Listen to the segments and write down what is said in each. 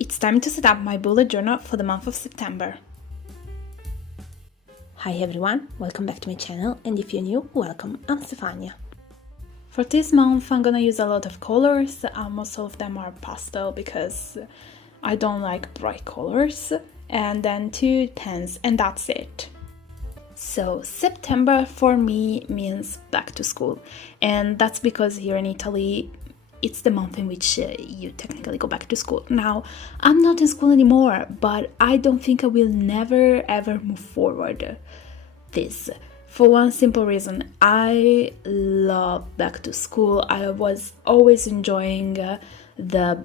it's time to set up my bullet journal for the month of September. Hi everyone, welcome back to my channel, and if you're new, welcome, I'm Stefania. For this month I'm gonna use a lot of colors. Most of them are pastel because I don't like bright colors, and then 2 pens, and that's it. So September for me means back to school, and that's because here in Italy it's the month in which you technically go back to school. Now, I'm not in school anymore, but I don't think I will never ever move forward this. For one simple reason, I love back to school. I was always enjoying the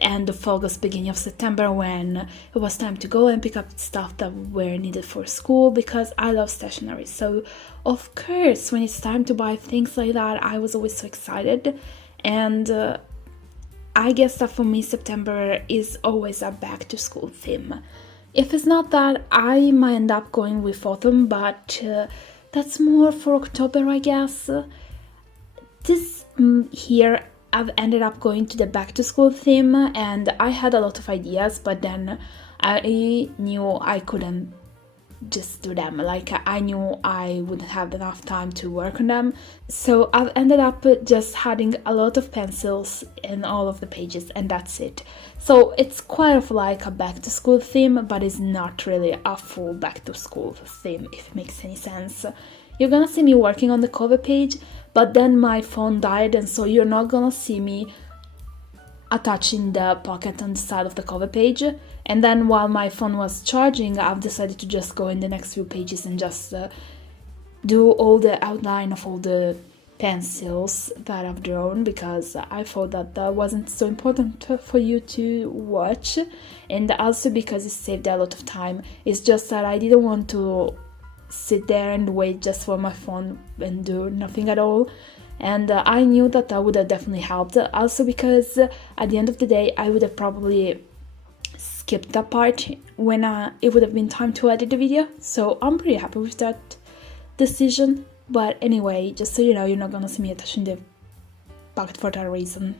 end of August, beginning of September, when it was time to go and pick up stuff that were needed for school, because I love stationery. So, of course, when it's time to buy things like that, I was always so excited. And I guess that for me, September is always a back to school theme. If it's not that, I might end up going with autumn, but that's more for October, I guess. This year, I've ended up going to the back to school theme, and I had a lot of ideas, but then I knew I couldn't just do them. Like, I knew I wouldn't have enough time to work on them, so I've ended up just adding a lot of pencils in all of the pages, and that's it. So it's quite of like a back to school theme, but it's not really a full back to school theme, if it makes any sense. You're gonna see me working on the cover page, but then my phone died, and so you're not gonna see me attaching the pocket on the side of the cover page. And then while my phone was charging, I've decided to just go in the next few pages and just do all the outline of all the pencils that I've drawn, because I thought that that wasn't so important for you to watch, and also because it saved a lot of time. It's just that I didn't want to sit there and wait just for my phone and do nothing at all. And I knew that that would have definitely helped. Also because at the end of the day, I would have probably skipped that part when it would have been time to edit the video. So I'm pretty happy with that decision. But anyway, just so you know, you're not gonna see me attaching the pocket for that reason.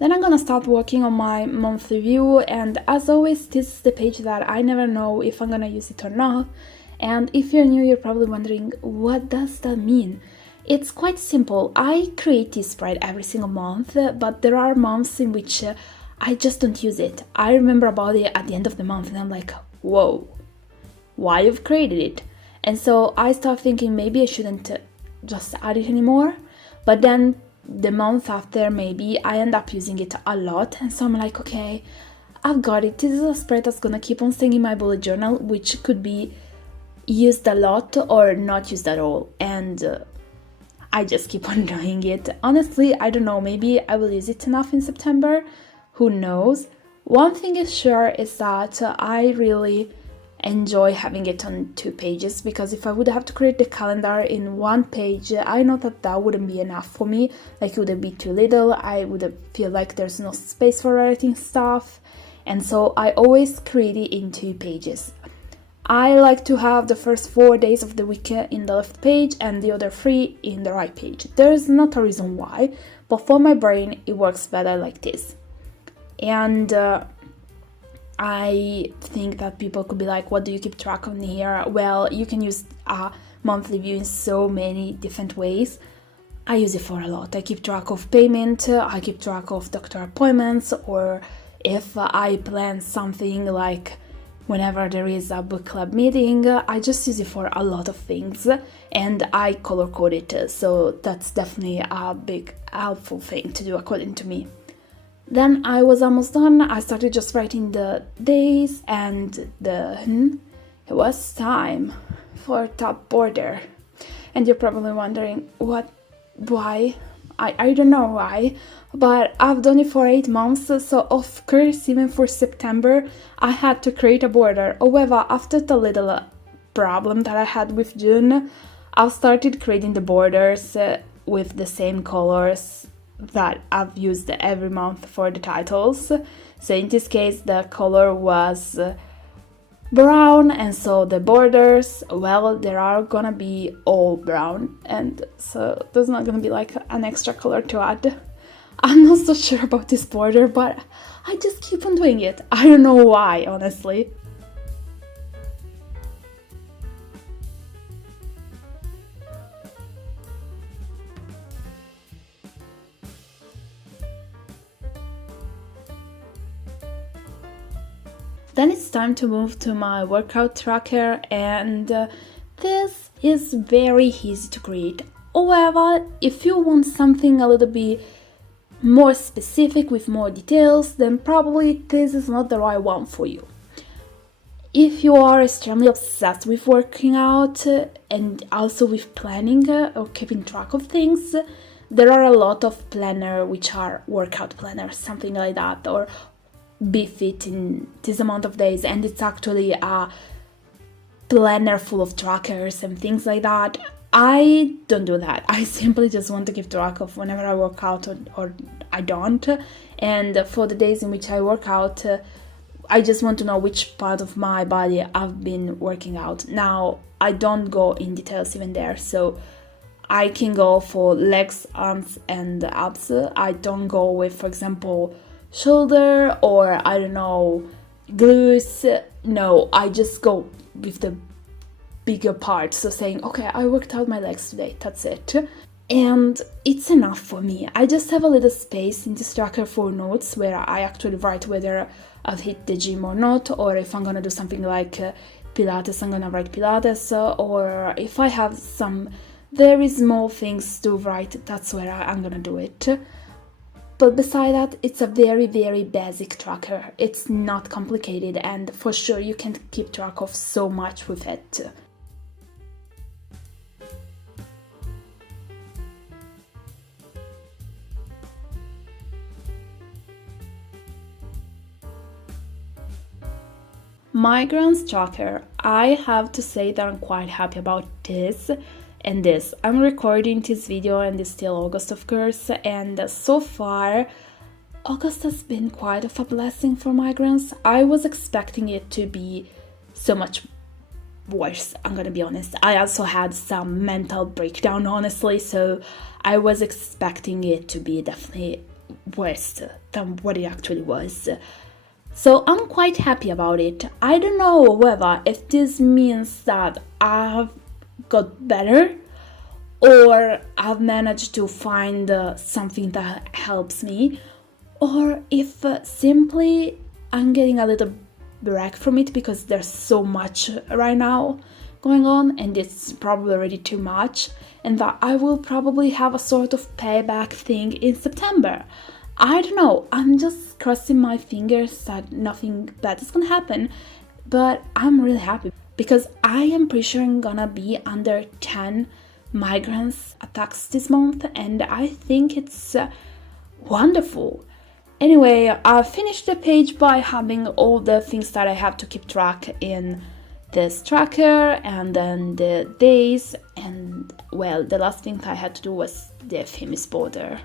Then I'm gonna start working on my month review, and as always, this is the page that I never know if I'm gonna use it or not. And if you're new, you're probably wondering, what does that mean? It's quite simple. I create this spread every single month, but there are months in which I just don't use it. I remember about it at the end of the month, and I'm like, whoa, why you've created it? And so I start thinking maybe I shouldn't just add it anymore, but then the month after, maybe I end up using it a lot, and so I'm like, okay, I've got it. This is a spread that's gonna keep on staying in my bullet journal, which could be used a lot or not used at all, and I just keep on doing it. Honestly, I don't know, maybe I will use it enough in September, who knows. One thing is sure is that I really enjoy having it on 2 pages, because if I would have to create the calendar in 1 page, I know that that wouldn't be enough for me. Like, it would be too little. I would feel like there's no space for writing stuff, and so I always create it in 2 pages. I like to have the first 4 days of the week in the left page and the other 3 in the right page. There's not a reason why, but for my brain it works better like this. And I think that people could be like, what do you keep track on here? Well, you can use a monthly view in so many different ways. I use it for a lot. I keep track of payment, I keep track of doctor appointments, or if I plan something like whenever there is a book club meeting, I just use it for a lot of things, and I color code it, so that's definitely a big helpful thing to do according to me. Then I was almost done. I started just writing the days, and then it was time for top border. And you're probably wondering, why? I don't know why, but I've done it for 8 months, so of course, even for September, I had to create a border. However, after the little problem that I had with June, I've started creating the borders with the same colors that I've used every month for the titles. So in this case, the color was brown, and so the borders, well, they are gonna be all brown, and so there's not gonna be like an extra color to add. I'm not so sure about this border, but I just keep on doing it. I don't know why, honestly. Then it's time to move to my workout tracker, and this is very easy to create. However, if you want something a little bit more specific with more details, then probably this is not the right one for you. If you are extremely obsessed with working out and also with planning or keeping track of things, there are a lot of planners which are workout planners, something like that, or be fit in this amount of days, and it's actually a planner full of trackers and things like that. I don't do that. I simply just want to keep track of whenever I work out or I don't, and for the days in which I work out, I just want to know which part of my body I've been working out. Now, I don't go in details even there, so I can go for legs, arms, and abs. I don't go with, for example, shoulder or I don't know, glutes. No, I just go with the bigger parts. So saying, okay, I worked out my legs today, that's it. And it's enough for me. I just have a little space in this tracker for notes where I actually write whether I've hit the gym or not, or if I'm gonna do something like Pilates, I'm gonna write Pilates, or if I have some very small things to write, that's where I'm gonna do it. But beside that, it's a very, very basic tracker. It's not complicated, and for sure you can keep track of so much with it. Migraines tracker. I have to say that I'm quite happy about this and this. I'm recording this video and it's still August, of course, and so far August has been quite of a blessing for migraines. I was expecting it to be so much worse, I'm gonna be honest. I also had some mental breakdown, honestly, so I was expecting it to be definitely worse than what it actually was. So I'm quite happy about it. I don't know whether if this means that I've got better or I've managed to find something that helps me, or if simply I'm getting a little break from it because there's so much right now going on and it's probably already too much, and that I will probably have a sort of payback thing in September. I don't know, I'm just crossing my fingers that nothing bad is gonna happen, but I'm really happy because I am pretty sure I'm gonna be under 10 migraines attacks this month, and I think it's wonderful. Anyway, I finished the page by having all the things that I have to keep track in this tracker, and then the days, and well, the last thing I had to do was the famous border.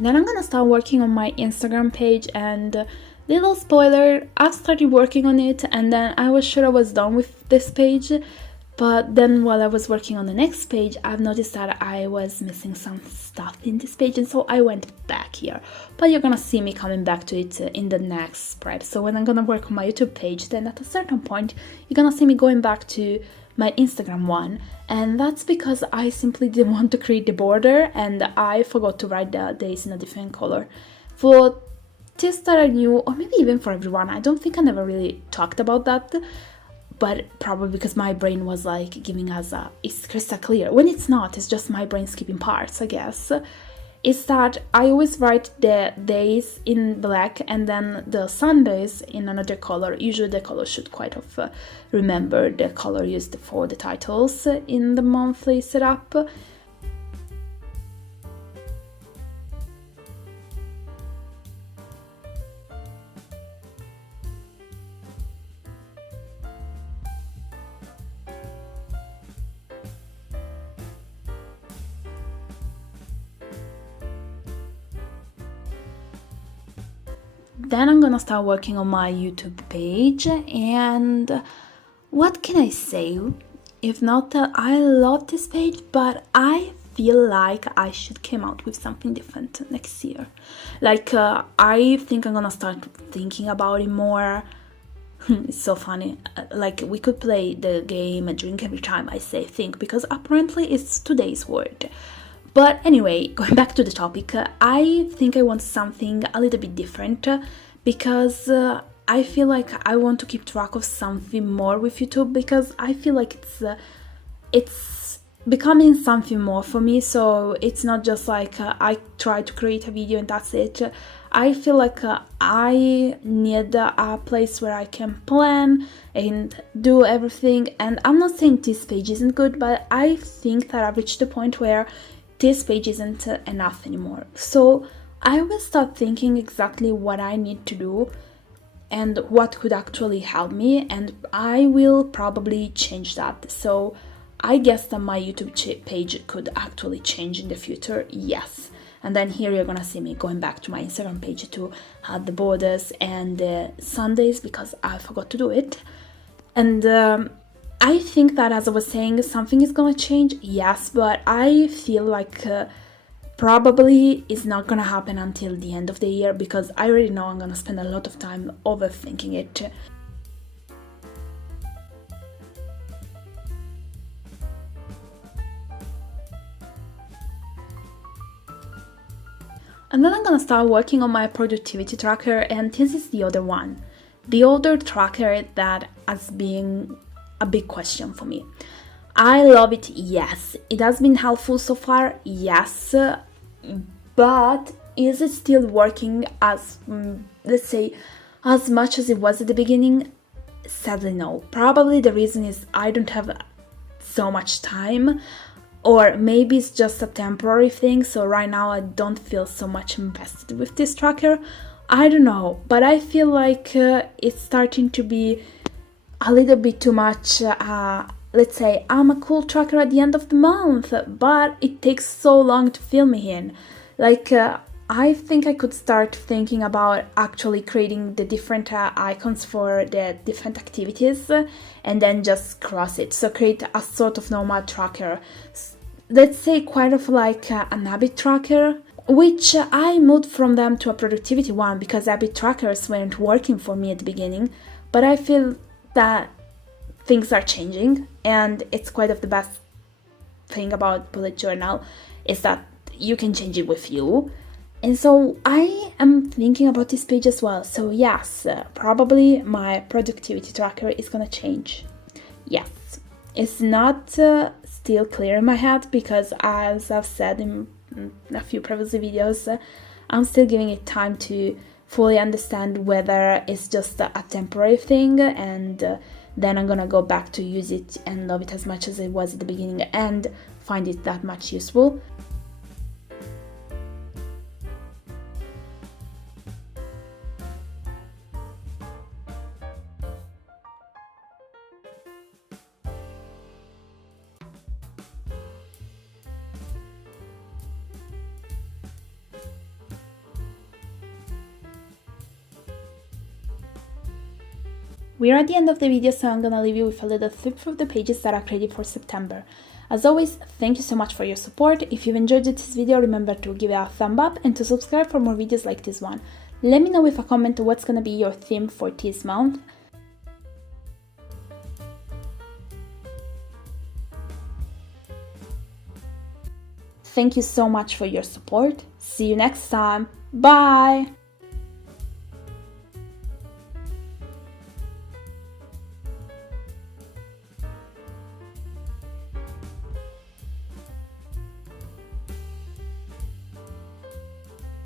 Then I'm gonna start working on my Instagram page, and little spoiler, I've started working on it and then I was sure I was done with this page, but then while I was working on the next page, I've noticed that I was missing some stuff in this page, and so I went back here. But you're gonna see me coming back to it in the next prep. So when I'm gonna work on my YouTube page, then at a certain point, you're gonna see me going back to my Instagram one, and that's because I simply didn't want to create the border and I forgot to write the days in a different color. For this that I knew, or maybe even for everyone, I don't think I never really talked about that, but probably because my brain was like giving us it's crystal clear, when it's not, it's just my brain skipping parts, I guess. is that I always write the days in black and then the Sundays in another color. Usually the color should quite of remember the color used for the titles in the monthly setup. Then I'm gonna start working on my YouTube page, and what can I say? If not that I love this page, but I feel like I should come out with something different next year. Like, I think I'm gonna start thinking about it more. It's so funny. Like, we could play the game Drink every time I say think, because apparently it's today's word. But anyway, going back to the topic, I think I want something a little bit different because I feel like I want to keep track of something more with YouTube, because I feel like it's becoming something more for me. So it's not just like I try to create a video and that's it. I feel like I need a place where I can plan and do everything. And I'm not saying this page isn't good, but I think that I've reached the point where this page isn't enough anymore. So I will start thinking exactly what I need to do and what could actually help me, and I will probably change that. So I guess that my YouTube page could actually change in the future, yes. And then here you're gonna see me going back to my Instagram page to add the borders and the Sundays, because I forgot to do it. And I think that, as I was saying, something is gonna change, yes, but I feel like probably it's not gonna happen until the end of the year, because I already know I'm gonna spend a lot of time overthinking it. And then I'm gonna start working on my productivity tracker, and this is the other one. The other tracker that has been a big question for me. I love it, yes. It has been helpful so far, yes. But is it still working as, let's say, as much as it was at the beginning? Sadly, no. Probably the reason is I don't have so much time, or maybe it's just a temporary thing, so right now I don't feel so much invested with this tracker. I don't know, but I feel like it's starting to be a little bit too much. Let's say I'm a cool tracker at the end of the month, but it takes so long to fill me in. Like, I think I could start thinking about actually creating the different icons for the different activities and then just cross it. So create a sort of normal tracker. Let's say kind of like an habit tracker, which I moved from them to a productivity one because habit trackers weren't working for me at the beginning. But I feel that things are changing, and it's quite of the best thing about bullet journal is that you can change it with you. And so I am thinking about this page as well. So yes, probably my productivity tracker is gonna change. Yes, it's not still clear in my head because, as I've said in a few previous videos, I'm still giving it time to fully understand whether it's just a temporary thing, and then I'm gonna go back to use it and love it as much as it was at the beginning and find it that much useful. We're at the end of the video, so I'm gonna leave you with a little flip through the pages that are created for September. As always, thank you so much for your support. If you've enjoyed this video, remember to give it a thumb up and to subscribe for more videos like this one. Let me know with a comment what's gonna be your theme for this month. Thank you so much for your support. See you next time. Bye!